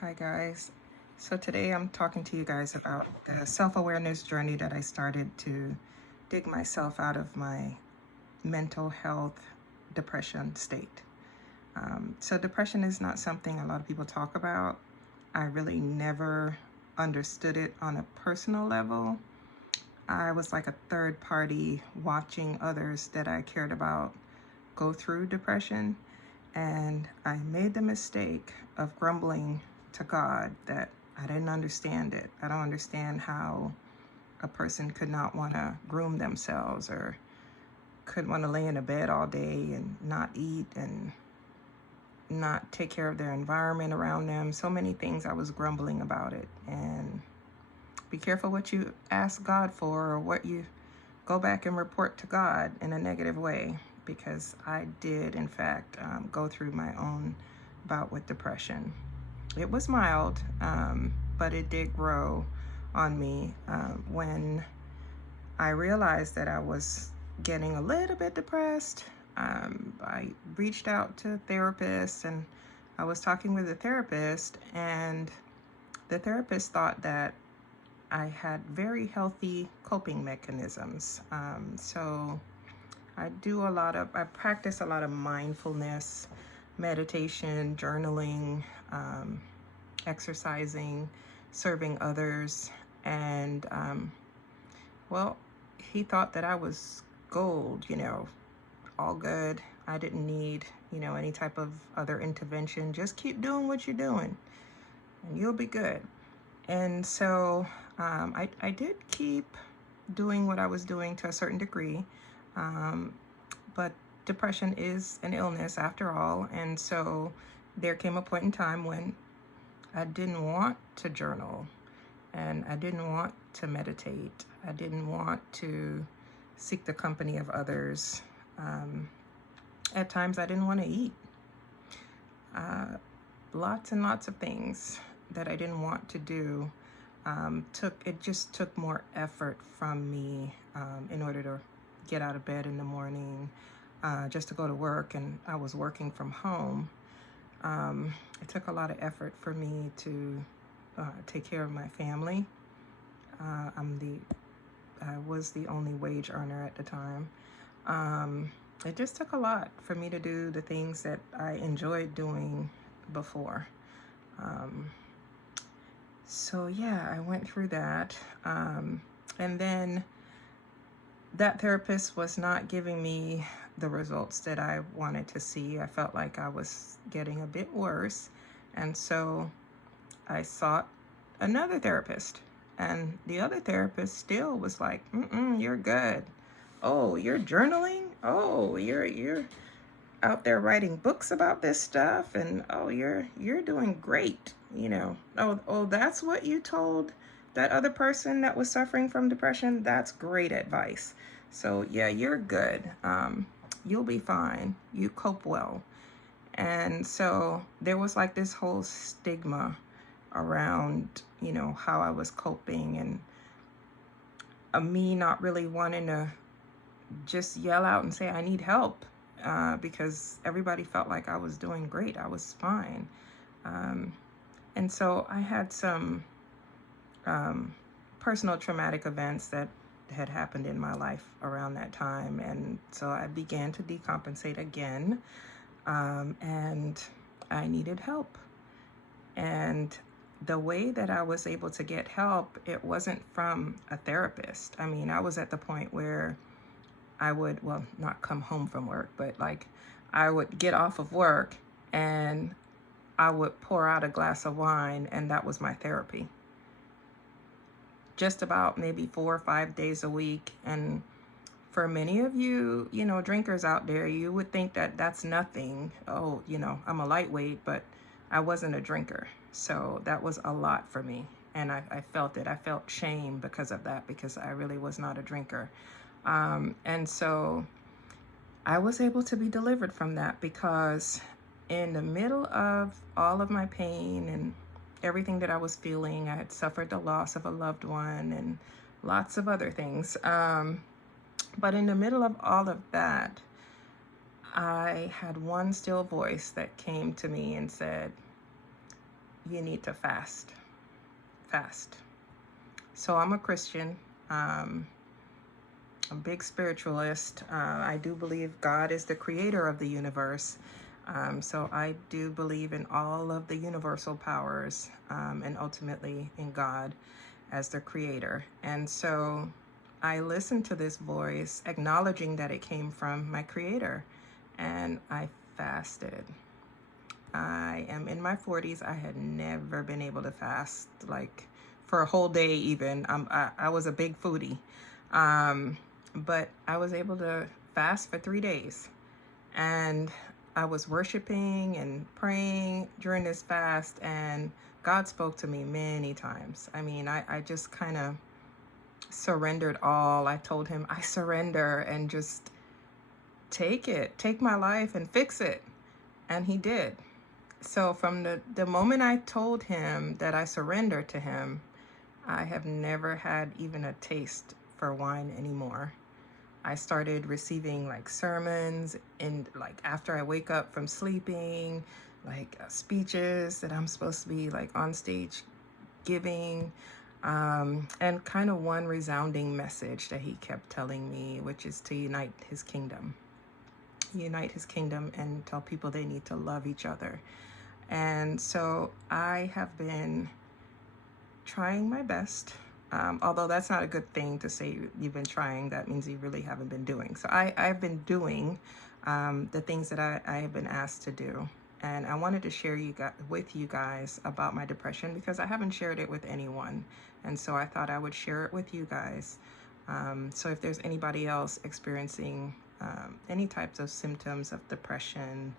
Hi, guys. So, today I'm talking to you guys about the self awareness journey that I started to dig myself out of my mental health depression state. So, depression is not something a lot of people talk about. I really never understood it on a personal level. I was like a third party watching others that I cared about go through depression. And I made the mistake of grumbling to God that I didn't understand it. I don't understand how a person could not want to groom themselves or could want to lay in a bed all day and not eat and not take care of their environment around them. So many things I was grumbling about it. And be careful what you ask God for or what you go back and report to God in a negative way, because I did, in fact, go through my own bout with depression. It was mild, but it did grow on me when I realized that I was getting a little bit depressed. I reached out to therapists and I was talking with a therapist, and the therapist thought that I had very healthy coping mechanisms. So I practice a lot of mindfulness, meditation, journaling, exercising, serving others. And, well, he thought that I was gold, all good. I didn't need, any type of other intervention. Just keep doing what you're doing and you'll be good. And so I did keep doing what I was doing to a certain degree. But depression is an illness after all. And so there came a point in time when I didn't want to journal and I didn't want to meditate. I didn't want to seek the company of others. At times I didn't want to eat. Lots and lots of things that I didn't want to do. It just took more effort from me in order to get out of bed in the morning, just to go to work, and I was working from home. It took a lot of effort for me to take care of my family. I was the only wage earner at the time. It just took a lot for me to do the things that I enjoyed doing before. So yeah, I went through that. And then that therapist was not giving me the results that I wanted to see. I felt like I was getting a bit worse. And so I sought another therapist. And the other therapist still was like, you're good. Oh, you're journaling? Oh, you're out there writing books about this stuff, and oh, you're doing great, Oh, that's what you told that other person that was suffering from depression. That's great advice. So yeah, you're good. You'll be fine. You cope well. And so there was like this whole stigma around, how I was coping, and me not really wanting to just yell out and say I need help, because everybody felt like I was doing great. I was fine. And so I had some personal traumatic events that had happened in my life around that time. And so I began to decompensate again, and I needed help. And the way that I was able to get help, it wasn't from a therapist. I mean, I was at the point where I would, well, not come home from work, but like I would get off of work and I would pour out a glass of wine, and that was my therapy. Just about maybe 4 or 5 days a week. And for many of you, drinkers out there, you would think that that's nothing. Oh, I'm a lightweight, but I wasn't a drinker. So that was a lot for me. And I felt it. I felt shame because of that, because I really was not a drinker. And so I was able to be delivered from that, because in the middle of all of my pain and everything that I was feeling, I had suffered the loss of a loved one and lots of other things. But in the middle of all of that, I had one still voice that came to me and said, you need to fast. Fast. So I'm a Christian, a big spiritualist. I do believe God is the creator of the universe. So I do believe in all of the universal powers, and ultimately in God as the creator. And so I listened to this voice, acknowledging that it came from my creator, and I fasted. I am in my 40s. I had never been able to fast, like for a whole day even. I was a big foodie. But I was able to fast for 3 days. And I was worshiping and praying during this fast, and God spoke to me many times. I mean, I just kind of surrendered all. I told him, I surrender, and just take my life and fix it. And he did. So from the moment I told him that I surrendered to him, I have never had even a taste for wine anymore. I started receiving like sermons, and like after I wake up from sleeping, like speeches that I'm supposed to be like on stage giving, and kind of one resounding message that he kept telling me, which is to unite his kingdom and tell people they need to love each other. And so I have been trying my best. Although that's not a good thing to say you've been trying. That means you really haven't been doing. So I've been doing the things that I have been asked to do. And I wanted to share with you guys about my depression, because I haven't shared it with anyone. And so I thought I would share it with you guys. So if there's anybody else experiencing any types of symptoms of depression,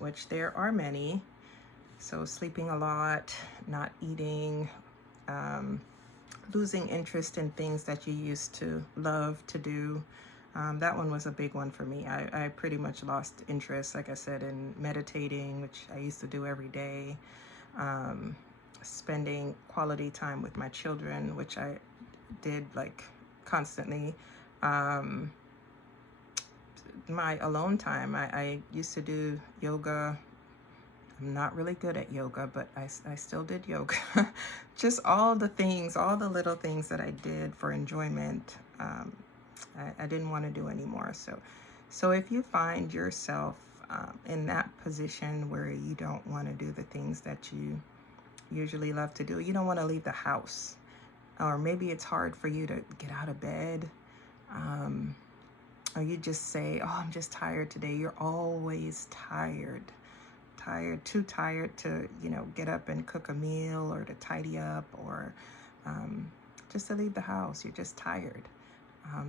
which there are many, so sleeping a lot, not eating, losing interest in things that you used to love to do. That one was a big one for me. I pretty much lost interest, like I said, in meditating, which I used to do every day, spending quality time with my children, which I did like constantly. My alone time, I used to do yoga. I'm not really good at yoga, but I still did yoga. Just all the things, all the little things that I did for enjoyment, I didn't want to do anymore. So if you find yourself in that position where you don't want to do the things that you usually love to do, you don't want to leave the house, or maybe it's hard for you to get out of bed, or you just say, oh, I'm just tired today. You're always tired, too tired to, get up and cook a meal, or to tidy up, or just to leave the house. You're just tired.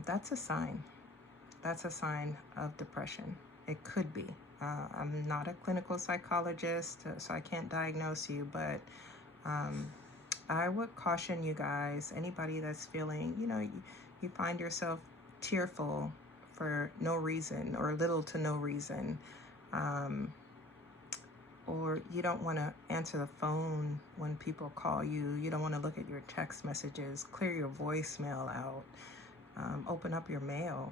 That's a sign. That's a sign of depression. It could be. I'm not a clinical psychologist, so I can't diagnose you, but I would caution you guys, anybody that's feeling, you find yourself tearful for no reason, or little to no reason, or you don't want to answer the phone when people call you, you don't want to look at your text messages, clear your voicemail out, open up your mail.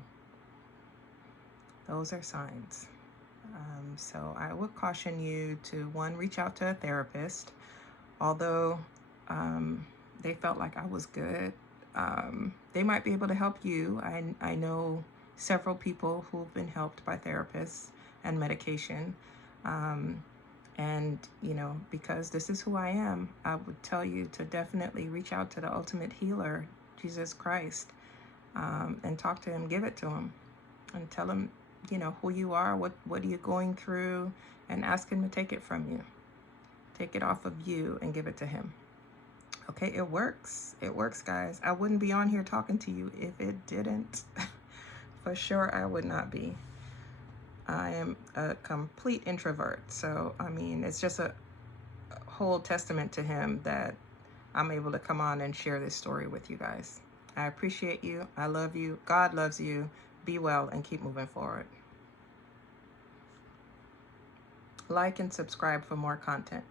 Those are signs. So I would caution you to, one, reach out to a therapist. Although they felt like I was good, they might be able to help you. I know several people who've been helped by therapists and medication. And, because this is who I am, I would tell you to definitely reach out to the ultimate healer, Jesus Christ, and talk to him, give it to him, and tell him, who you are, what are you going through, and ask him to take it from you. Take it off of you and give it to him. Okay, it works. It works, guys. I wouldn't be on here talking to you if it didn't. For sure, I would not be. I am a complete introvert. So, it's just a whole testament to him that I'm able to come on and share this story with you guys. I appreciate you. I love you. God loves you. Be well and keep moving forward. Like and subscribe for more content.